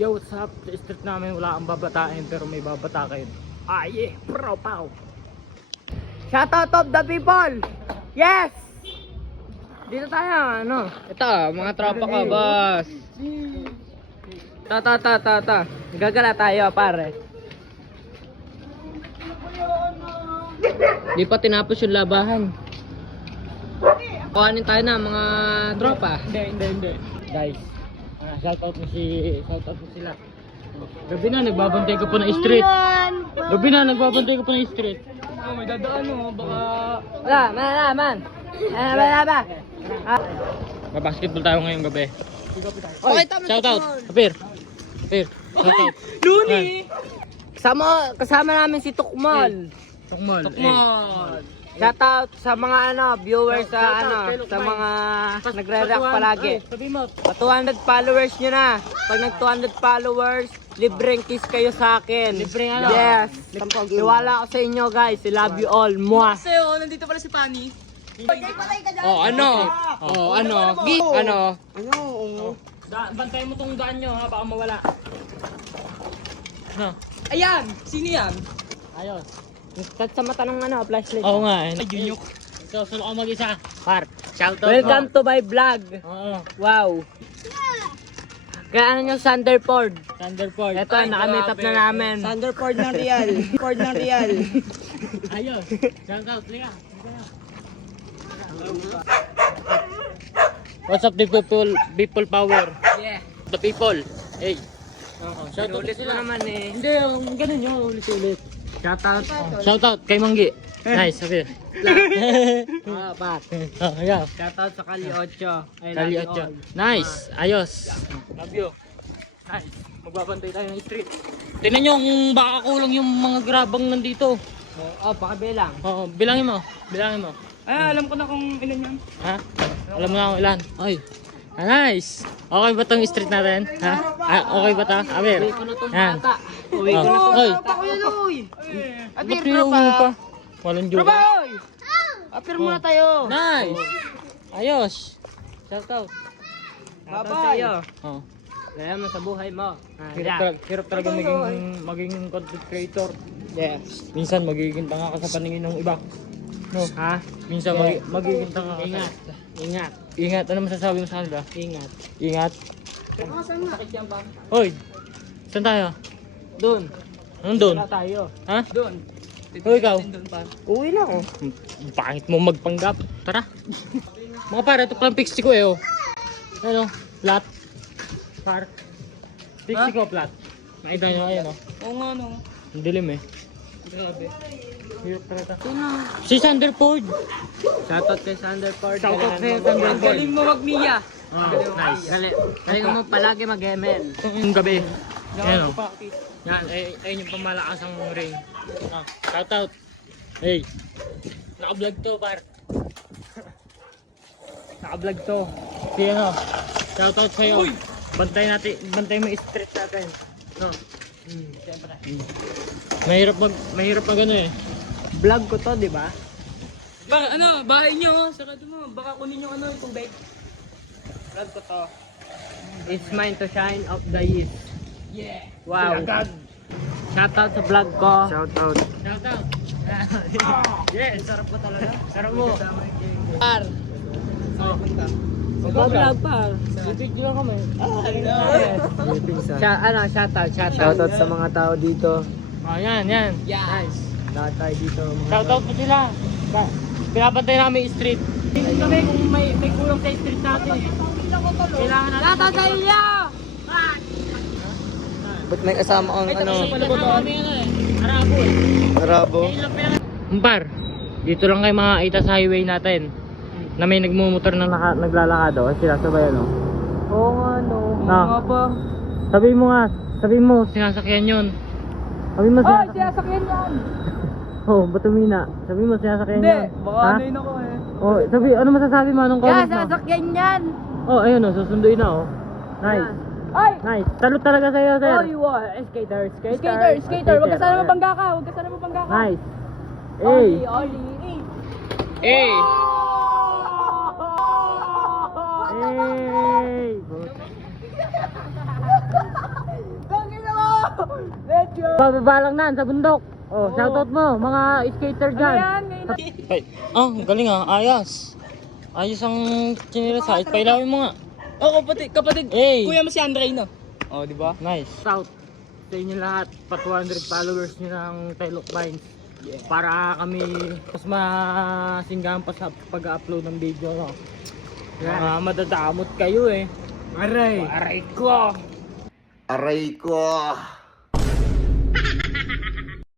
Yo, what's up? Sa street namin wala kang babatain pero may babatakin. Ah, yeah, bro, pow! Shout out of the people! Yes! Dito tayo, ano? Ito, mga tropa ka, boss. Ta. Gagala tayo, pare. Di pa tinapos yung labahan. Kuhanin tayo na mga tropa. Hindi. Guys, shoutout mo sila. Gabi na, nagbabantay ko pa ng street. Oh, may dadaan mo, baka... Wala, man. Wala. Basketball tayo ngayong gabi. Pakita mo Shoutout, Kapir. Shoutout. Luni! Kasama namin si Tukmol. Tukmol. Shoutout sa mga viewers sa mga nagre-react palagi. Sabi mo. 200 followers nyo na. Pag nag 200 followers, libreng kiss kayo sa akin. Libreng Yes. Iwala ako sa inyo guys. I love you all. Mwah. Sa'yo, nandito pala si Pani. Bantayan mo tong daan nyo ha, baka mawala. No. Ayan! Sino yan? Ayos. Sa mata ng flashlight. Oo nga. Ay, Junyok. So, solo ako mag-isa. Par. Shoutout. Welcome to my vlog. Oo. Wow. Kaya ano nyo, Thunderford. Thunderford. Ito, nakameet up na namin. Thunderford ng Real. Ford ng Real. Ayos. Shoutout. Liga. What's up the people power? Yeah. The people. Hey. Shoutout Ulit mo naman eh. Hindi, yung ganun yun. Ulit. Shoutout. Shoutout kay Manggi. Nice, sabi. Pat. Yeah. Shoutout sa Kali 8. Kali 8. Nice. Ayos. Love you. Nice. Magbabantay tayo ng street. Tingnan nyo kung baka kulang yung mga grabang nandito. Pakibilang. Oo, bilangin mo. Ah, alam ko na kung ilan yan. Ha? Alam mo na kung ilan. Ay. Nice. Okay ba tong street natin? Ha? Okay ba ta? Aber. Yan. Uwi ko na to. Oy. Apir Ba't pinauwi mo pa? Walang joke. Apir muna tayo. Nice. Ayos. Shoutout. Bye-bye. Oh. Kaya mo sa buhay mo. Hirap talaga maging content creator. Yes. Minsan magiging tanga ka sa paningin ng iba. No? Ha? Minsan magiging tanga ka. Ingat. Ano masasabi mo sa kanila? Ingat. Hoy. Saan tayo? Doon. Nandun? Wala tayo. Ha? Doon. Hoy, ikaw. Uwi na ako. Pangit mo magpanggap. Tara. Mga pare, ito palang pixie ko eh. Oh. Ano? Flat. Par. Pixie ko flat. Nakita nyo, ayun oh. Oo nga, no. Ang dilim eh. Grabe. Hirap talaga. Si Thunderford. Shoutout kay Thunderford. Shoutout kay Ang Thunderford. galing mo mag-Mia. Nice. Galing mo palagi mag-ML. Yung gabi. Ayan oh. Paki. Yan, ayun yung pamalakas ang ring. Shoutout. Hey. Naka-vlog to, par. Naka-vlog to. Si ano. Shoutout sa'yo. Bantay mo yung street natin. No. Siyempre. Mahirap mag ano eh. Vlog ko to, di ba? Bahay nyo, sarado mo. Baka kunin yung yung tubig. Vlog ko to. It's mine to shine of the east. Yeah. Wow. Shoutout sa vlog ko. Shoutout. Yes. Sarap ko talaga. Sarap mo. Par. Vlog par. Video lang kami. Shoutout sa mga tao dito. Oh, yan. Nice. Lahat tayo dito. Shoutout mo sila. Pinapantay namin yung street. Kami kung may kulang sa street natin. Kailangan natin. Shoutout sa inyo! Ba't may kasama ang Arabo eh. Arabo? Par, dito lang kayo makakita sa highway natin na may nagmumotor na naglalakad o. Sila sabay ano. Oo nga no. Na. Sabi mo, sinasakyan yun. Sabi mo Sinasakyan yan! Oh, ba't umina? Sabi mo, sinasakyan yun. Baka Ha? ano yun ako eh. Oh, ano masasabi mo? Anong comment mo? Sinasakyan yan! Oh, ayun o, susunduin na oh. Nice. Ay! Nice. Salute talaga sa'yo, sir. Skater! Wag ka sana mabangga ka! Nice. Hey. Oli! Hey. Hey. Let's go! Bababa lang na sa bundok. Oh, shoutout mo, mga skater dyan. Ay, galing ayos. Ayos ang chinilas ha. Pailawin mo nga. Oh, kapatid. Hey! Kuya mo si Andre, no? Oh, di ba? Nice. Shout sa inyo lahat, pa 200 followers nyo ng Tailok Vines. Para kami mas masinggahan pa sa pag-upload ng video, no? Madadamot kayo eh. Aray! Aray ko! Aray ko!